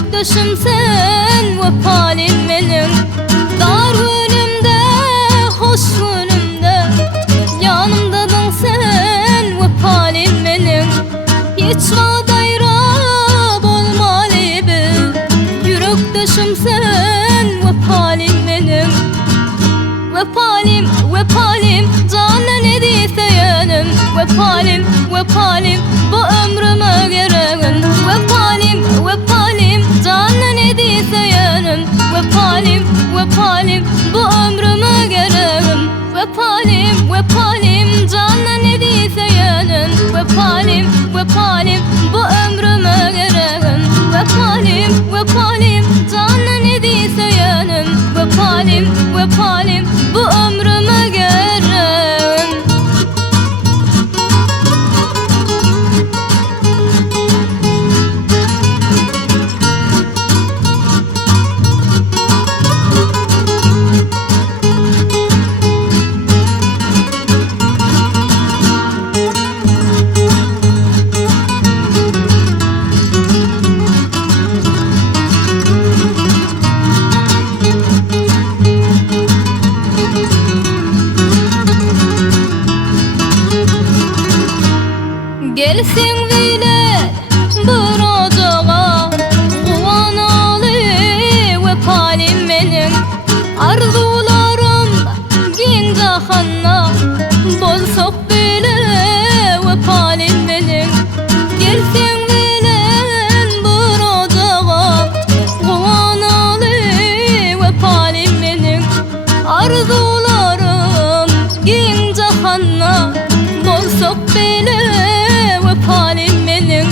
Yürekdaşım sen vefalim menin. Dar günümde, hoş günümde yanımdadın sen vefalim menin. Hiç vadayra bolmaly bil. Yürekdaşım sen vefalim menin. Vefalim, vefalim, canna ne diýseýenim. Vefalim, vefalim, bu ömrüme geregin. Vefalim, vefalim, canna ne diýseýenim. Vefalim, vefalim, bu ömrüme geregin. Vefalim, vefalim, canna ne diýseýenim. Vefalim, vefalim, bu ömrüme geregin. Vefalim, vefalim, canna ne diýseýenim. Vefalim, vefalim, bu ömrüme geregin. Gelsin bile bir ocağa, Guvanaly vefalim menin. Arzularım giň jahanda, bolsak bile vefalim menin. Gelsin bile bir ocağa, Guvanaly vefalim menin. Arzularım giň jahanda, bolsak bile vefalim menin.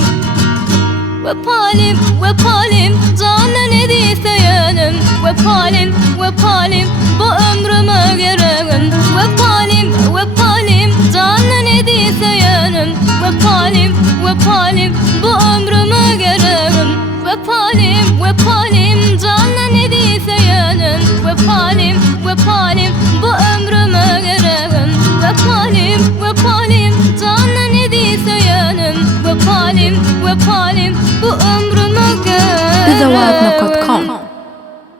Vefalim, vefalim, canna ne diýseýenim. Vefalim, vefalim, bu ömrüme geregin. Vefalim, vefalim, canna ne diýseýenim. Vefalim, vefalim, bu ömrüme geregin. Vefalim, vefalim, canna ne diýseýenim. Vefalim, vefalim, bu ömrüme geregin. Vefalim, vefalim, canna ne diýseýenim. Vefalim, vefalim, bu ömrüme geregin. Bizawatna.com